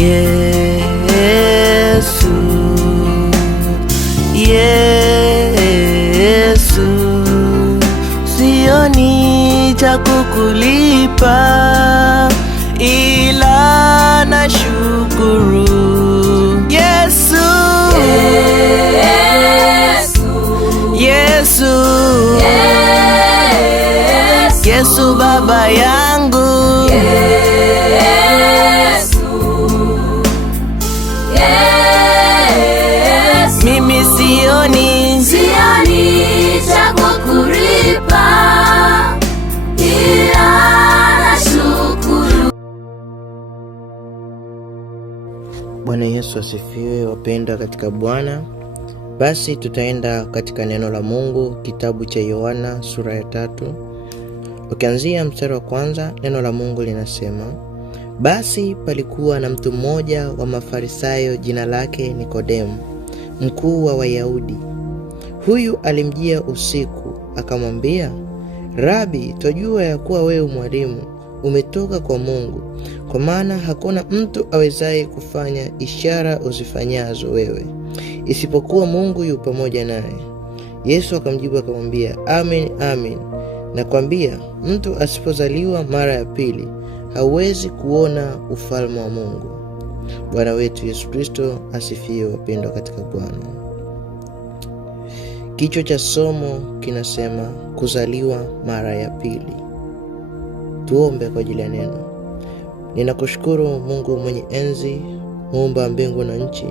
Yesu, Yesu, sioni cha kukulipa ila na shukuru. Yesu, Yesu, Yesu, Yesu baba yangu, mimi sioni cha kukulipa ila nashukuru. Bwana Yesu asifiwe, wapendwa katika Bwana. Basi tutaenda katika neno la Mungu, kitabu cha Yohana sura ya 3. Ukianzia mstari wa kwanza, neno la Mungu linasema: basi palikuwa na mtu mmoja wa Mafarisayo, jina lake Nikodemu, mkuu wa Wayahudi. Huyu alimjia usiku, akamwambia, Rabi, twajua ya kuwa wewe mwalimu umetoka kwa Mungu, kwa maana hakuna mtu awezaye kufanya ishara uzifanyazo wewe, isipokuwa Mungu yu pamoja naye. Yesu akamjibu akamwambia, amen, amen, nakwambia, mtu asipozaliwa mara ya pili hawezi kuona ufalme wa Mungu. Bwana wetu Yesu Kristo asifiwe, wapendwa katika Bwana. Kichwa cha somo kinasema kuzaliwa mara ya pili. Tuombe kwa ajili ya neno. Ninakushukuru Mungu mwenye enzi, muumba mbingu na nchi.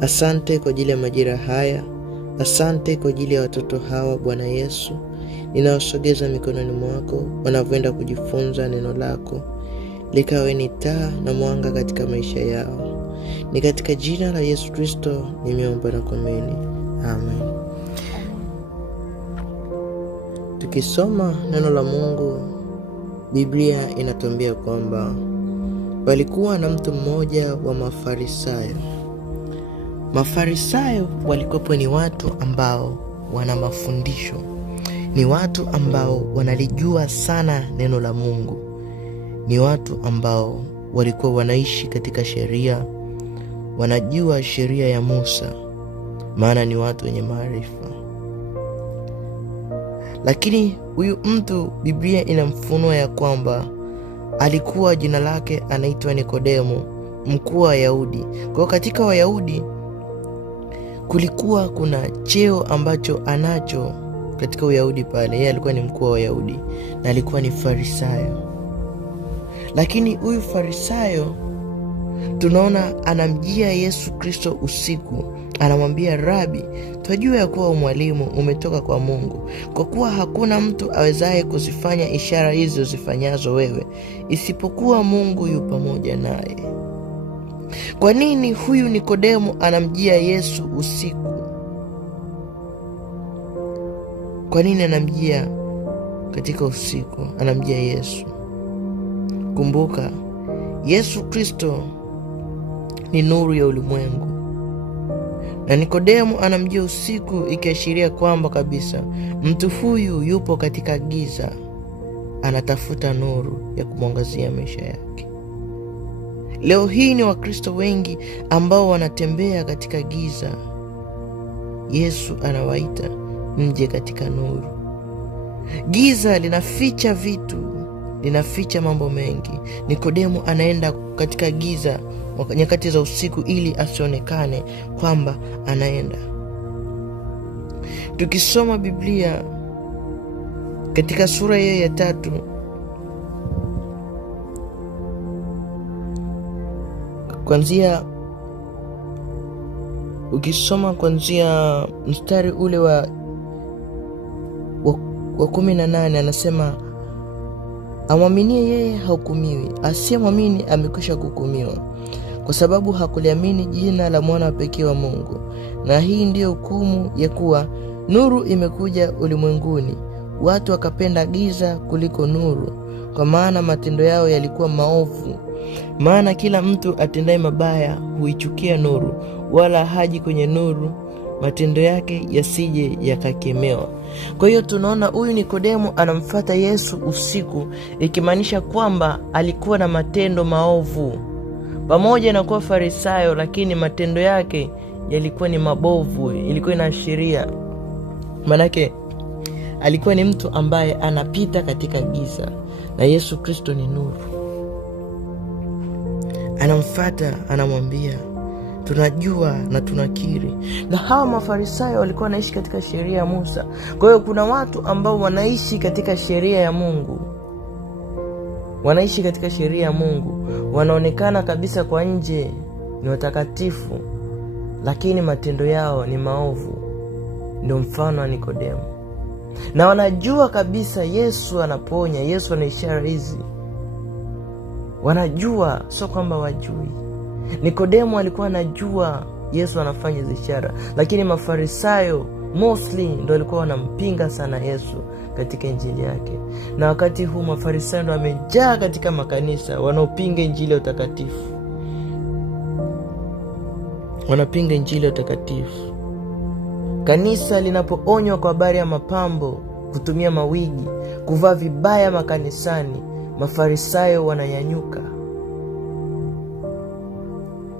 Asante kwa ajili ya majira haya. Asante kwa ajili ya watoto hawa Bwana Yesu. Ninawasogeza mikononi mwako wanavyoenda kujifunza neno lako, likawe ni taa na mwanga katika maisha yao. Ni katika jina la Yesu Kristo nimeomba na kuamini, amen. Tukisoma neno la Mungu, Biblia inatuambia kwamba palikuwa na mtu mmoja wa Mafarisayo. Mafarisayo walikuwa ni watu ambao wana mafundisho, ni watu ambao wanalijua sana neno la Mungu, ni watu ambao walikuwa wanaishi katika sheria, wanajua sheria ya Musa, maana ni watu wenye maarifa. Lakini huyu mtu, Biblia inamfunua ya kwamba alikuwa jina lake anaitwa Nikodemu, mkuu wa Wayahudi. Kwa katika Wayahudi kulikuwa kuna cheo ambacho anacho katika Uyahudi pale. Yeye alikuwa ni mkuu wa Wayahudi na alikuwa ni Farisayo. Lakini huyu Farisayo tunaona anamjia Yesu Kristo usiku, anamwambia, Rabi, twajua ya kuwa mwalimu umetoka kwa Mungu, kwa kuwa hakuna mtu awezaye kuzifanya ishara hizo uzifanyazo wewe, isipokuwa Mungu yu pamoja naye. Kwa nini huyu Nikodemu anamjia Yesu usiku? Kwa nini anamjia katika usiku? Anamjia Yesu. Kumbuka, Yesu Kristo ni nuru ya ulimwengu, na Nikodemu anamjia usiku, ikiashiria kwamba kabisa mtu huyu yupo katika giza, anatafuta nuru ya kumwangazia maisha yake. Leo hii ni Wakristo wengi ambao wanatembea katika giza. Yesu anawaita mje katika nuru. Giza linaficha vitu, linaficha mambo mengi. Nikodemu anaenda katika giza nyakati za usiku ili asionekane kwamba anaenda. Tukisoma Biblia katika sura hiyo ya 3, ukisoma kuanzia mstari ule wa 18, anasema, amwaminie yeye hahukumiwi, asiyemwamini amekwisha kuhukumiwa, kwa sababu hakuliamini jina la mwana wa pekee wa Mungu. Na hii ndiyo hukumu, ya kuwa nuru imekuja ulimwenguni, watu wakapenda giza kuliko nuru, kwa maana matendo yao yalikuwa maovu. Maana kila mtu atendaye mabaya huichukia nuru, wala haji kwenye nuru, matendo yake yasije yakakemewa. Kwa hiyo tunaona huyu Nikodemu anamfuata Yesu usiku, ikimaanisha kwamba alikuwa na matendo maovu. pamoja na kuwa Farisayo, lakini matendo yake yalikuwa ni mabovu. Ilikuwa inaashiria, manake alikuwa ni mtu ambaye anapita katika giza, na Yesu Kristo ni nuru. Anamfuata, anamwambia tunajua na tunakiri. Na hawa Mafarisayo walikuwa wanaishi katika sheria ya Musa. Kwa hiyo kuna watu ambao wanaishi katika sheria ya Mungu, wanaishi katika sheria ya Mungu, wanaonekana kabisa kwa nje ni watakatifu, lakini matendo yao ni maovu. Ndio mfano wa Nikodemo. Na wanajua kabisa Yesu anaponya, Yesu ana ishara hizi, wanajua, sio kwamba wajui. Nikodemo alikuwa anajua Yesu anafanya hizo ishara, lakini Mafarisayo mostly ndio walikuwa wanampinga sana Yesu katika injili yake. Na wakati huu Mafarisayo ndio wamejaa katika makanisa, wanaopinga injili ya utakatifu, wanapinga injili ya utakatifu. Kanisa linapoonywa kwa habari ya mapambo, kutumia mawigi, kuvaa vibaya makanisani, Mafarisayo wananyanyuka.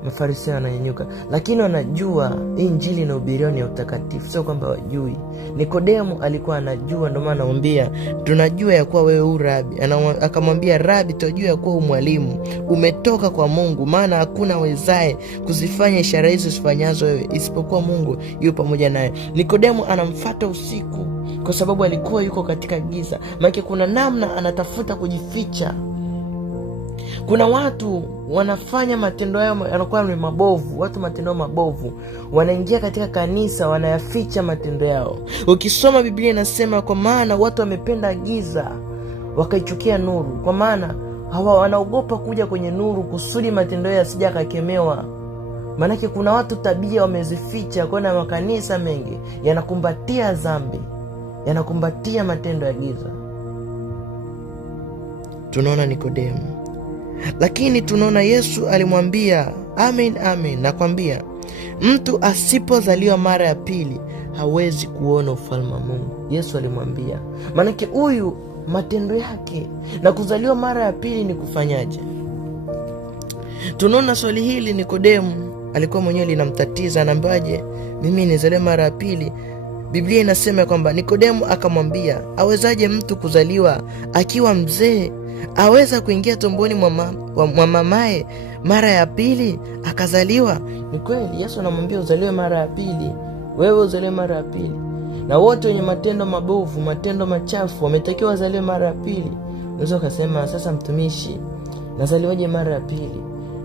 Mafarisayo wananyanyuka, lakini wanajua injili inahubiriwa ni ya utakatifu, sio kwamba wajui. Nikodemo alikuwa anajua, ndio maana anamwambia tunajua ya kuwa wewe u Rabi. Akamwambia, Rabi, tunajua ya kuwa mwalimu umetoka kwa Mungu, maana hakuna wezaye kuzifanya ishara hizo zifanyazo wewe isipokuwa Mungu yu pamoja naye. Nikodemo anamfuata usiku kwa sababu alikuwa yuko katika giza. Maana kuna namna anatafuta kujificha. Kuna watu wanafanya matendo yao yanakuwa ni mabovu, watu matendo mabovu, wanaingia katika kanisa, wanayaficha matendo yao. Ukisoma Biblia inasema, kwa maana watu wamependa giza wakaichukia nuru, kwa maana hawa wanaogopa kuja kwenye nuru kusudi matendo yao yasije yakakemewa. Maanake kuna watu tabia wamezificha, kwa na makanisa mengi yanakumbatia dhambi, yanakumbatia matendo ya giza. Tunaona Nikodemo. Lakini tunaona Yesu alimwambia, amen amen nakwambia, mtu asipozaliwa mara ya pili hawezi kuona ufalme wa Mungu. Yesu alimwambia, maanake huyu matendo yake, na kuzaliwa mara ya pili ni kufanyaje? Tunaona swali hili Nikodemo alikuwa mwenyewe linamtatiza, anaambiwaje mimi nizaliwe mara ya pili? Biblia inasema kwamba Nikodemo akamwambia, awezaje mtu kuzaliwa akiwa mzee? Aweza kuingia tumboni mwa mamaye mara ya pili akazaliwa? Ni kweli, Yesu anamwambia uzaliwe mara ya pili, wewe uzaliwe mara ya pili. Na wote wenye matendo mabovu, matendo machafu, wametakiwa wazaliwe mara ya pili. Unaweza ukasema, sasa mtumishi, nazaliwaje mara ya pili?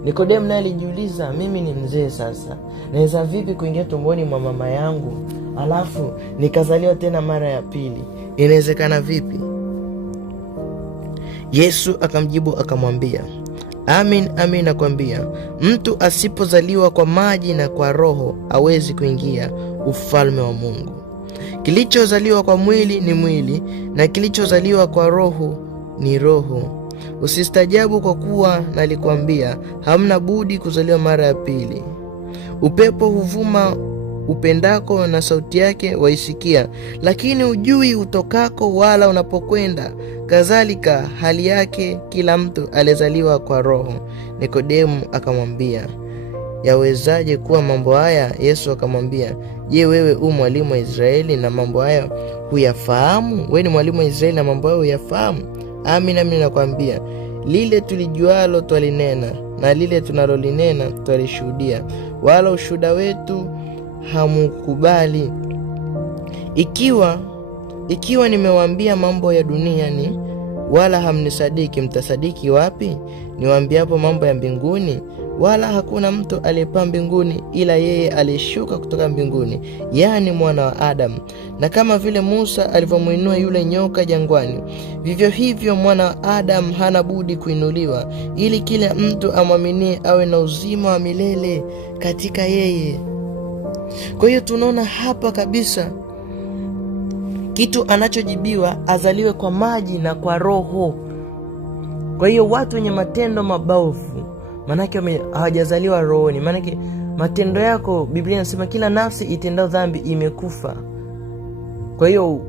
Nikodemo naye alijiuliza, mimi ni mzee sasa, naweza vipi kuingia tumboni mwa mama yangu alafu nikazaliwa tena mara ya pili? Inawezekana vipi? Yesu akamjibu akamwambia, amin amin nakwambia, mtu asipozaliwa kwa maji na kwa Roho hawezi kuingia ufalme wa Mungu. Kilichozaliwa kwa mwili ni mwili, na kilichozaliwa kwa Roho ni roho. Usistajabu kwa kuwa nalikwambia, hamna budi kuzaliwa mara ya pili. Upepo huvuma upendako, na sauti yake waisikia, lakini hujui utokako wala unapokwenda. Kadhalika hali yake kila mtu aliyezaliwa kwa Roho. Nikodemo akamwambia, yawezaje kuwa mambo haya? Yesu akamwambia, je, wewe u mwalimu wa Israeli na mambo haya huyafahamu? Wewe ni mwalimu wa Israeli na mambo haya huyafahamu? Amin amin nakwambia, lile tulijualo twalinena, na lile tunalolinena twalishuhudia, wala ushuhuda wetu hamukubali. Ikiwa nimewaambia mambo ya duniani wala hamnisadiki, mtasadiki wapi? Niwaambiapo mambo ya mbinguni, wala hakuna mtu aliyepaa mbinguni ila yeye aliyeshuka kutoka mbinguni, yani mwana wa Adamu. Na kama vile Musa alivyomuinua yule nyoka jangwani, vivyo hivyo mwana wa Adamu hana budi kuinuliwa, ili kila mtu amwaminie awe na uzima wa milele katika yeye. Kwa hiyo tunaona hapa kabisa kitu anachojibiwa, azaliwe kwa maji na kwa Roho. Kwa hiyo watu wenye matendo mabovu, manake hawajazaliwa rohoni. Manake matendo yako, Biblia inasema kila nafsi itendao dhambi imekufa. Kwa hiyo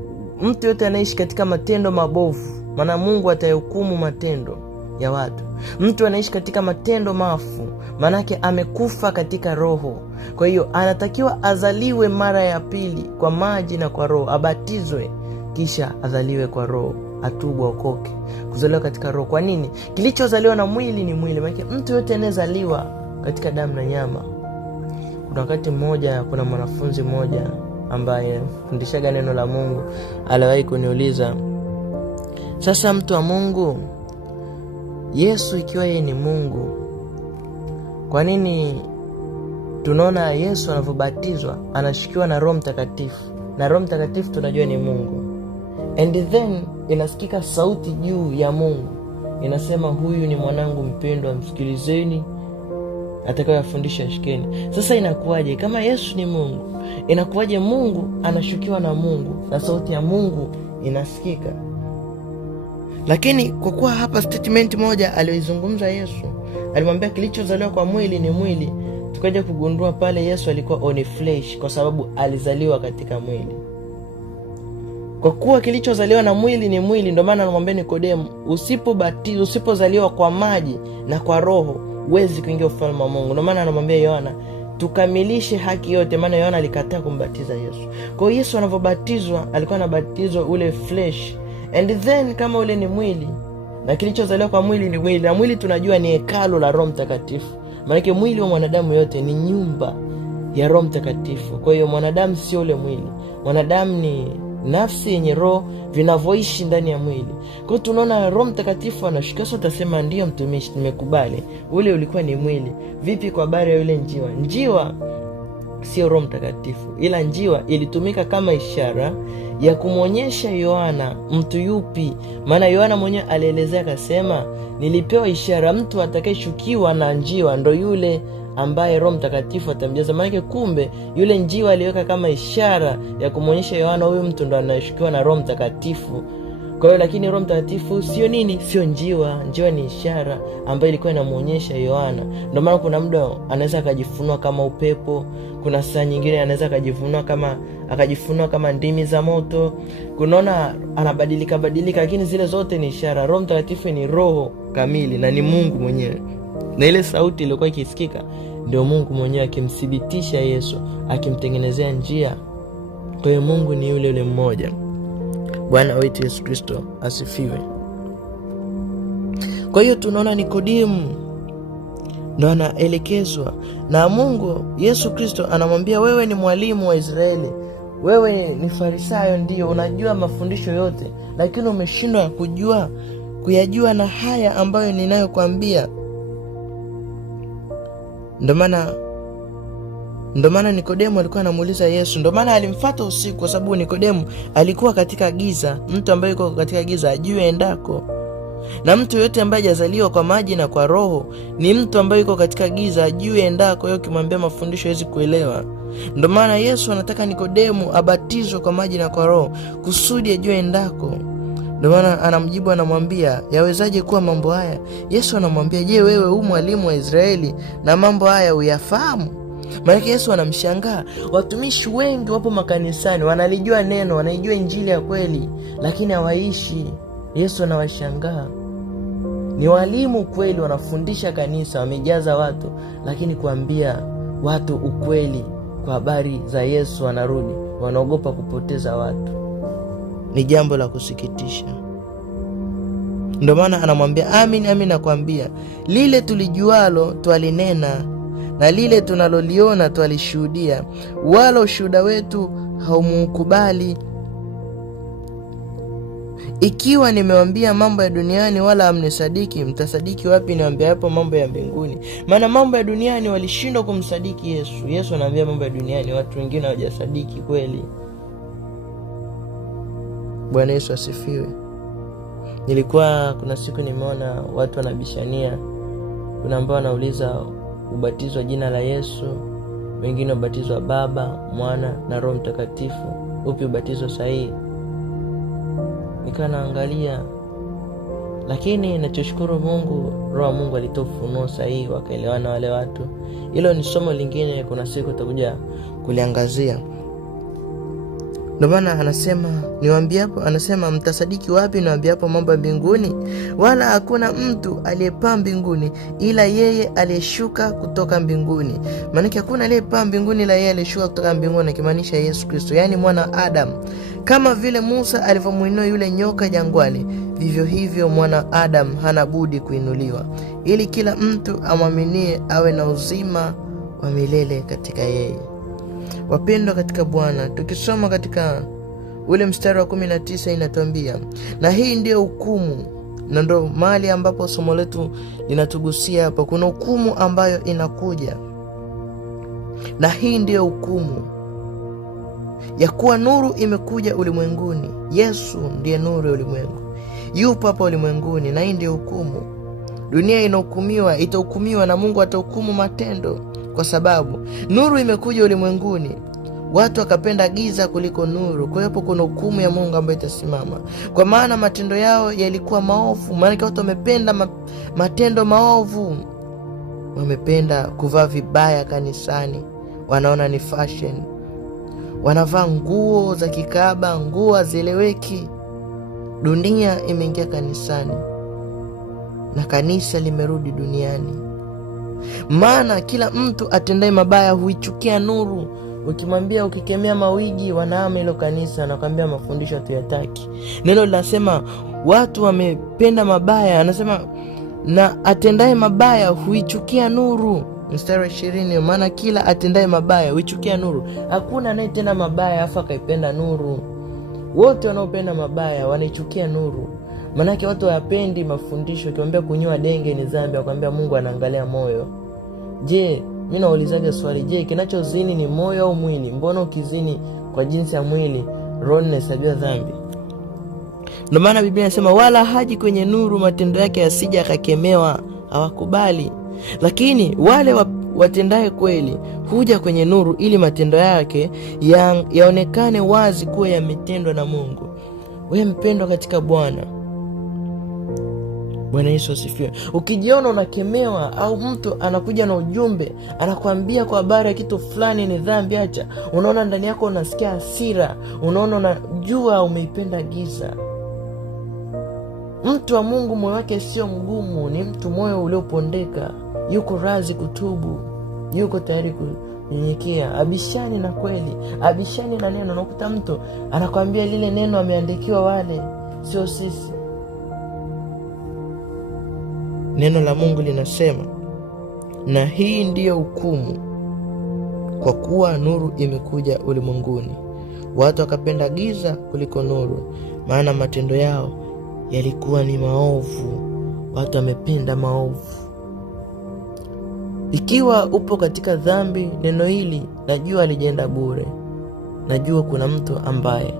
mtu yote anaishi katika matendo mabovu, maana Mungu atahukumu matendo ya watu. Mtu anaishi katika matendo mafu, manake amekufa katika roho. Kwa hiyo anatakiwa azaliwe mara ya pili kwa maji na kwa roho, abatizwe kisha azaliwe kwa roho, atubu, okoke. Kuzaliwa katika roho. Kwa nini? Kilichozaliwa na mwili ni mwili. Manake mtu yote anayezaliwa katika damu na nyama. Kuna wakati mmoja, kuna mwanafunzi mmoja ambaye fundishaga neno la Mungu aliwahi kuniuliza, sasa mtu wa Mungu, Yesu ikiwa yeye ni Mungu, kwa nini tunaona Yesu anavyobatizwa anashikiwa na Roho Mtakatifu, na Roho Mtakatifu tunajua ni Mungu, and then inasikika sauti juu ya Mungu inasema, huyu ni mwanangu mpendwa, msikilizeni, atakayewafundisha shikeni. Sasa inakuwaje kama Yesu ni Mungu? Inakuwaje Mungu anashukiwa na Mungu na sauti ya Mungu inasikika? Lakini kwa kuwa hapa statement moja aliyoizungumza Yesu, alimwambia kilichozaliwa kwa mwili ni mwili, tukaja kugundua pale Yesu alikuwa on flesh kwa sababu alizaliwa katika mwili. Kwa kuwa kilichozaliwa na mwili ni mwili, ndio maana anamwambia Nikodemo, usipozaliwa kwa maji na kwa roho huwezi kuingia ufalme wa Mungu. Ndio maana anamwambia Yohana, tukamilishe haki yote, maana Yohana alikataa kumbatiza Yesu. Kwa hiyo Yesu anavyobatizwa alikuwa anabatizwa ule flesh, and then kama ule ni mwili na kilichozaliwa kwa mwili ni mwili, na mwili tunajua ni hekalu la Roho Mtakatifu. Maana mwili wa mwanadamu yote ni nyumba ya Roho Mtakatifu. Kwa hiyo mwanadamu sio ule mwili. Mwanadamu ni nafsi yenye roho vinavyoishi ndani ya mwili. Kwa hiyo tunaona Roho Mtakatifu anashuka. Sasa utasema ndio mtumishi, nimekubali. Ule ulikuwa ni mwili. Vipi kwa habari ya yule njiwa? Njiwa sio Roho Mtakatifu, ila njiwa ilitumika kama ishara ya kumwonyesha Yohana mtu yupi. Maana Yohana mwenyewe alielezea akasema, nilipewa ishara, mtu atakayeshukiwa na njiwa ndo yule ambaye Roho Mtakatifu atamjaza. Maana kumbe yule njiwa aliweka kama ishara ya kumwonyesha Yohana huyu mtu ndo anayeshukiwa na Roho Mtakatifu. Kwa hiyo lakini Roho Mtakatifu sio nini? Sio njiwa. Njiwa ni ishara ambayo ilikuwa inamuonyesha Yohana. Ndio maana kuna muda anaweza akajifunua kama upepo, kuna saa nyingine anaweza akajifunua kama ndimi za moto. Kunaona anabadilika, lakini zile zote ni ishara. Roho Mtakatifu ni roho kamili na ni Mungu mwenyewe. Na ile sauti iliyokuwa ikisikika ndio Mungu mwenyewe akimthibitisha Yesu, akimtengenezea njia. Kwa hiyo Mungu ni yule yule mmoja. Bwana wetu Yesu Kristo asifiwe. Kwa hiyo tunaona Nikodemu ndo anaelekezwa na Mungu. Yesu Kristo anamwambia, wewe ni mwalimu wa Israeli, wewe ni Farisayo, ndio unajua mafundisho yote, lakini umeshindwa kuyajua na haya ambayo ninayokuambia. Ndio maana Nikodemu alikuwa anamuuliza Yesu. Ndio maana alimfuata usiku, kwa sababu Nikodemu alikuwa katika giza. Mtu ambaye yuko katika giza ajue endako. Na mtu yote ambaye hajazaliwa kwa maji na kwa roho ni mtu ambaye yuko katika giza, ajue endako. Yeye ukimwambia mafundisho hawezi kuelewa. Ndio maana Yesu anataka Nikodemu abatizwe kwa maji na kwa roho kusudi ajue endako. Ndio maana anamjibu, anamwambia, yawezaje kuwa mambo haya? Yesu anamwambia, je, wewe u mwalimu wa Israeli na mambo haya uyafahamu? Maana Yesu anamshangaa. Watumishi wengi wapo makanisani, wanalijua neno, wanaijua injili ya kweli, lakini hawaishi. Yesu anawashangaa. Ni walimu kweli, wanafundisha kanisa, wamejaza watu, lakini kuambia watu ukweli kwa habari za Yesu wanarudi, wanaogopa kupoteza watu. Ni jambo la kusikitisha. Ndio maana anamwambia, amin amin nakwambia, lile tulijualo twalinena na lile tunaloliona twalishuhudia, wala ushuhuda wetu haumukubali. Ikiwa nimewambia mambo ya duniani wala hamnisadiki, mtasadiki wapi niwaambia hapo mambo ya mbinguni? Maana mambo ya duniani walishindwa kumsadiki Yesu. Yesu anaambia mambo ya duniani, watu wengine hawajasadiki kweli. Bwana Yesu asifiwe. Kuna siku nimeona watu wanabishania. Kuna ambao wanauliza ubatizo wa jina la Yesu, wengine ubatizo wa Baba, Mwana na Roho Mtakatifu, upi ubatizo sahihi? Nikaa naangalia, lakini nachoshukuru Mungu, Roho wa Mungu alitoa ufunuo sahihi, wakaelewana wale watu. Hilo ni somo lingine, kuna siku tutakuja kuliangazia. Ndio maana anasema mtasadiki wapi niwaambiapo mambo ya mbinguni? Wala hakuna mtu aliyepaa mbinguni ila yeye aliyeshuka kutoka mbinguni. Maana hakuna aliyepaa mbinguni ila yeye aliyeshuka kutoka mbinguni, akimaanisha Yesu Kristo, yaani mwana wa Adamu. Kama vile Musa alivyomuinua yule nyoka jangwani, vivyo hivyo mwana wa Adamu hana budi kuinuliwa, ili kila mtu amwaminie awe na uzima wa milele katika yeye. Wapendwa katika Bwana, tukisoma katika ule mstari wa 19 inatuambia, na hii ndio hukumu, na ndio mahali ambapo somo letu linatugusia hapa. Kuna hukumu ambayo inakuja, na hii ndio hukumu ya kuwa nuru imekuja ulimwenguni. Yesu ndiye nuru ya ulimwengu, yupo hapa ulimwenguni, na hii ndio hukumu. Dunia inahukumiwa, itahukumiwa na Mungu atahukumu matendo, kwa sababu nuru imekuja ulimwenguni, watu wakapenda giza kuliko nuru. Kwa hiyo kuna hukumu ya Mungu ambayo itasimama, kwa maana matendo yao yalikuwa maovu. Maana watu wamependa matendo maovu, wamependa kuvaa vibaya kanisani, wanaona ni fashion, wanavaa nguo za kikaba, nguo hazieleweki. Dunia imeingia kanisani na kanisa limerudi duniani. Maana kila mtu atendaye mabaya huichukia nuru. Ukimwambia, ukikemea mawigi, wanaama hilo kanisa, nakwambia mafundisho tuyataki. Neno linasema watu wamependa mabaya, anasema na atendaye mabaya huichukia nuru. Mstari 20, maana kila atendaye mabaya huichukia nuru. Hakuna anayetenda mabaya afa kaipenda nuru. Wote wanaopenda mabaya wanaichukia nuru. Manake watu hawapendi mafundisho. Ukiwaambia kunyoa denge ni dhambi, akwambia Mungu anaangalia moyo. Je, mimi naulizaje swali, je, kinachozini ni moyo au mwili? Mbona ukizini kwa jinsi ya mwili, roho inahesabia dhambi? Ndio maana Biblia inasema wala haji kwenye nuru matendo yake yasije akakemewa. Hawakubali. Lakini wale watendaye kweli huja kwenye nuru, ili matendo yake yaonekane wazi kuwa yametendwa na Mungu. Wewe mpendwa katika Bwana, Bwana Yesu asifiwe. Ukijiona unakemewa au mtu anakuja na ujumbe anakuambia kwa habari ya kitu fulani ni dhambi, acha, unaona ndani yako unasikia hasira, unaona unajua umeipenda giza. Mtu wa Mungu moyo wake sio mgumu, ni mtu moyo uliopondeka, yuko razi kutubu, yuko tayari kunyenyekea. Abishani na kweli, abishani na neno. Unakuta mtu anakuambia lile neno ameandikiwa wale, sio sisi. Neno la Mungu linasema, na hii ndiyo hukumu, kwa kuwa nuru imekuja ulimwenguni, watu wakapenda giza kuliko nuru, maana matendo yao yalikuwa ni maovu. Watu wamependa maovu. Ikiwa upo katika dhambi, neno hili najua alijaenda bure. Najua kuna mtu ambaye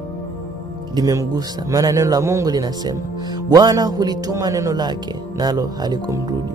limemgusa. Maana neno la Mungu linasema, Bwana hulituma neno lake nalo halikumrudi